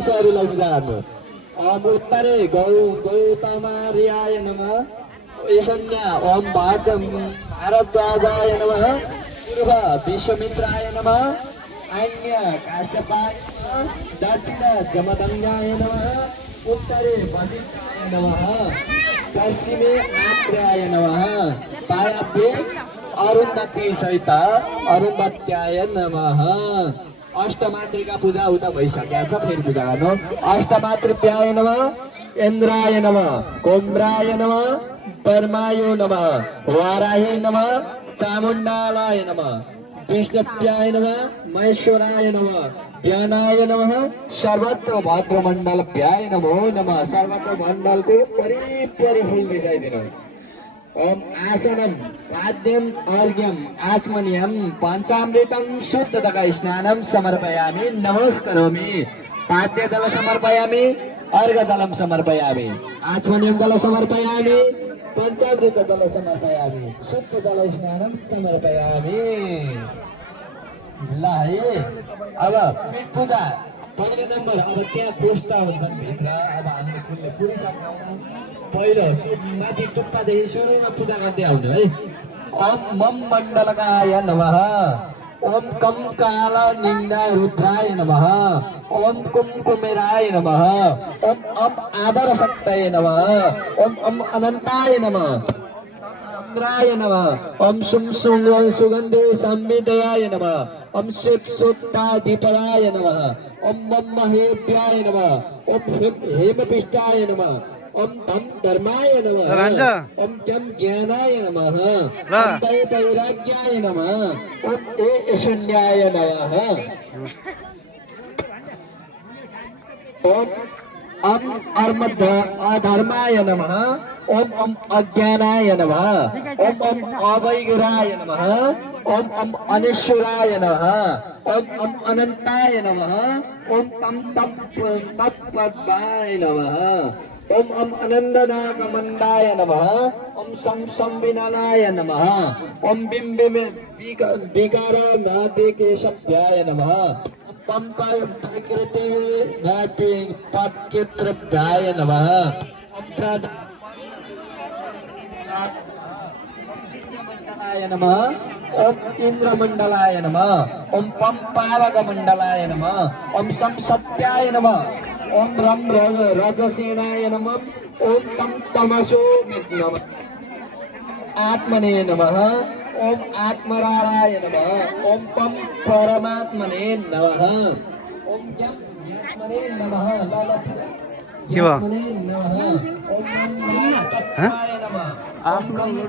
ईश्वरलाई पूजा गर्नु उत्तरे गौतमार्याय नमः ईशान्य ओम भारद्वाजाय नमः पूर्व विश्वमित्राय नमः आग्नेय काश्यपाय नमः दक्षिण जमदग्न्याय नमः उत्तरे वसिष्ठाय नमः पश्चिमे आत्रेयाय नमः वायव्ये अरुन्धती सहित अरुन्धत्याय नमः अष्टमातृका पूजा उता भइसकेको छ फेरि पूजा गर्नु अष्टमातृभ्याय नमः इन्द्राय नमः कोम्राय नमः परमायो नमः वाराही नमः चामुण्डालाय नमः विष्णुप्याय नमः महेश्वराय नमः ज्ञानाय नमः सर्वत्र भाद्रमण्डलभ्याय नमो नमः सर्वत्र मण्डलको परिपरि फुल मिसाइदिनु ओम आसनम पाद्यम अर्घ्यम आचमनीयम पंचामृतम शुद्धतका स्नानम समर्पयामि नमस्करोमि पाद्य जल समर्पयामि अर्घ्य जलम समर्पयामि आचमनीयम जल समर्पयामि पंचामृत जल समर्पयामि शुद्ध जल स्नानम समर्पयामि ल है अब पेट पूजा पहिलो नम्बर अब त्यहाँ कोष्टा हुन्छन् भित्र अब हामीले फुलले पुरिसक्छौँ पहिलो माथि टुप्पादेखि सुरुमा पूजा गर्दै आउनु है ओम मम मण्डलकाय नमः ओम कम काल निन्दा रुद्राय नमः ओम कुमकुमेराय नमः ओम आदर शक्तये नमः ओम अनन्ताय नमः इंद्राय नमः ओम सुगंधे संविदयाय नमः ओम सुत्ता दीपदाय नमः ओम महेभ्याय नमः ओम हेमपिष्टाय नमः ओम धर्माय नमः ओम ज्ञानाय नमः ओम वैराग्याय नमः ओम शून्याय नमः ओम अधर्माय नमः ओम अज्ञानाय नमः ओम अवैगुराय नमः ओम अनेश्वराय नमः ओम अनंताय नमः ओम तत्पद्माय नमः ओम अनंदनागमंडाय नमः ओम संविनानाय नमः ओम विकारानादिकेशभ्याय नमः पत्कित्रभ्याय नमः मंडलाय नमः ओम इंद्रमंडलाय नमः ओम पावकमंडलाय नमः ओम संसत्याय नमः ओम रम रजसेनाय नमः ओम तमसो नमः आत्मने नमः ओम आत्मराराय नमः ओम परमात्मने नमः ओम ज्ञात्मने नमः के भयो नमः ओम नमः